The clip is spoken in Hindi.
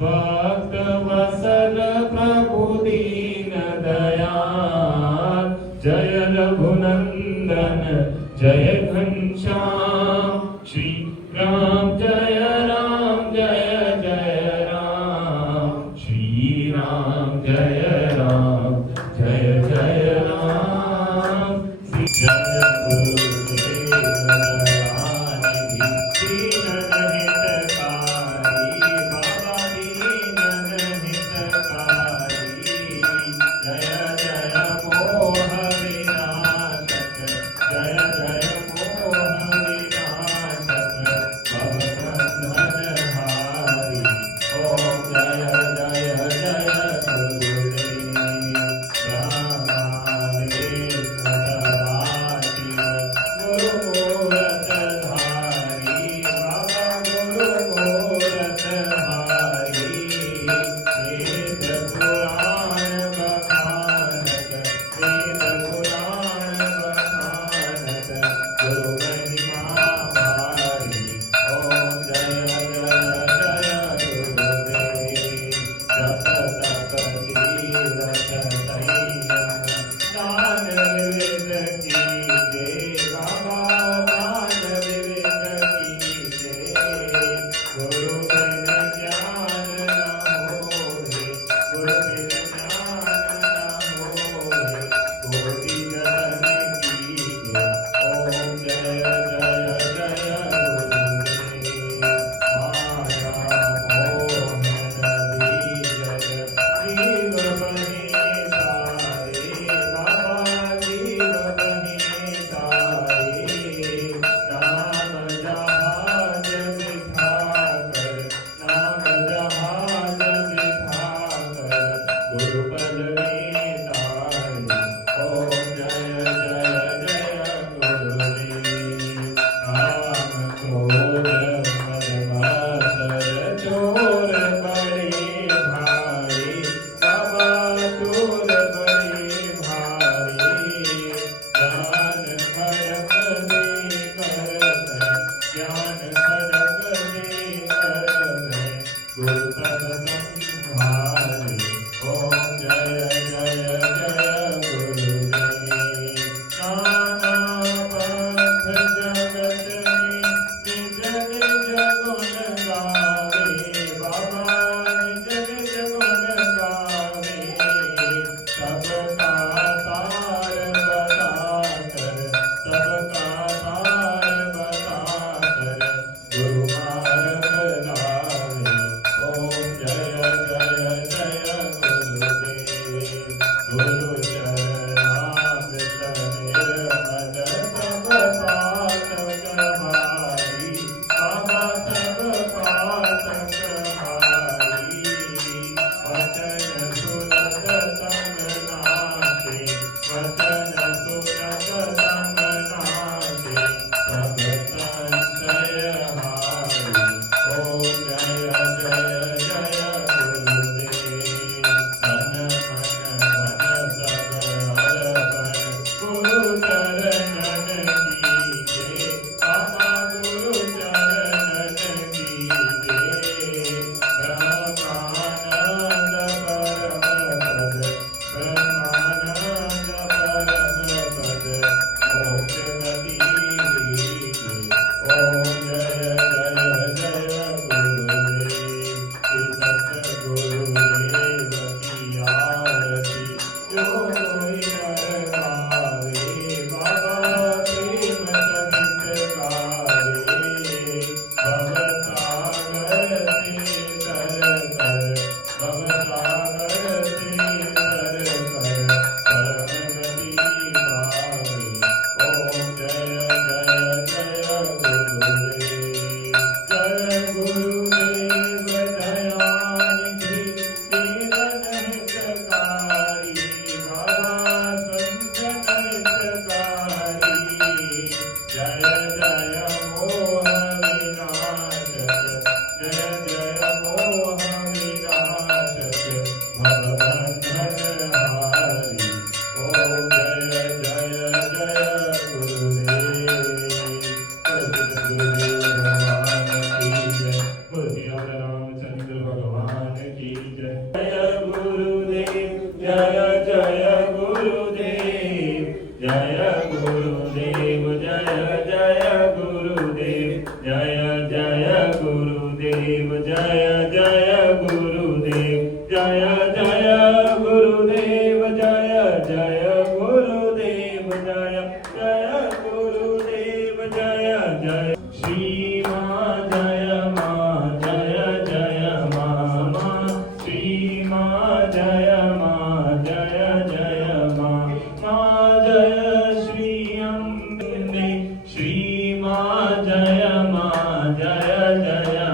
भक्त वसल प्रभु दीन दयाल, जय रघुनंदन जय घनश्याम, श्री राम जय जय राम, श्री राम जय जय राम। श्री जय गुरुदेव दयानिधि, दीनन हितकारी, बाबा दीनन हितकारी, जय जय मोह विनाशक, जय जय मोह विनाशक, भवबंधन हारी, ओम जय जय जय गुरुदेव। ज्ञानादेश गुरुमूरत धारी, बाबा गुरुमूरत धारी, वेद पुराण बखानत, वेद पुराण बखानत, गुरु महिमा भारी, ओम जय जय जय गुरुदेव। जप तप तीरथ संयम, दान विविध कीजे, बाबा दान विविध कीजे, गुरु बिन ज्ञान न होए, गुरु बिन ज्ञान न होए, कोटि जतन कीजे, ओम जय जय जय गुरुदेव। माया मोह बीजत, जीव बने सारे, बाबा जीव बने सारे, नाम जहाज बिठाकर, नाम जहाज बिठाकर, गुरु पद में तारे, ओम जय जय जय गुरुदेव। काम क्रोध मद मात्सर चोर बड़े भारी, बाबा चोर बड़े भारी, ज्ञान खड़क दे करत, ज्ञान खड़क दे करत, गुरु पद संभारे, ओम जय जय जय गुरुदेव। नाना पंथ जगत में निज निज गुण गावे, बाबा निज निज गुण गावे, सबका सार बताकर, सबका सार बताकर, गुरु मार्ग लावे, ओम जय जय जय गुरुदेव। गुरुदेव जय जय गुरुदेव जय जय गुरुदेव जय जय गुरुदेव जय जय गुरुदेव जय जय श्री मां जय मां जय जय मां श्री मां जय मां जय जय मां जय श्री अम्बे श्री मां जय जय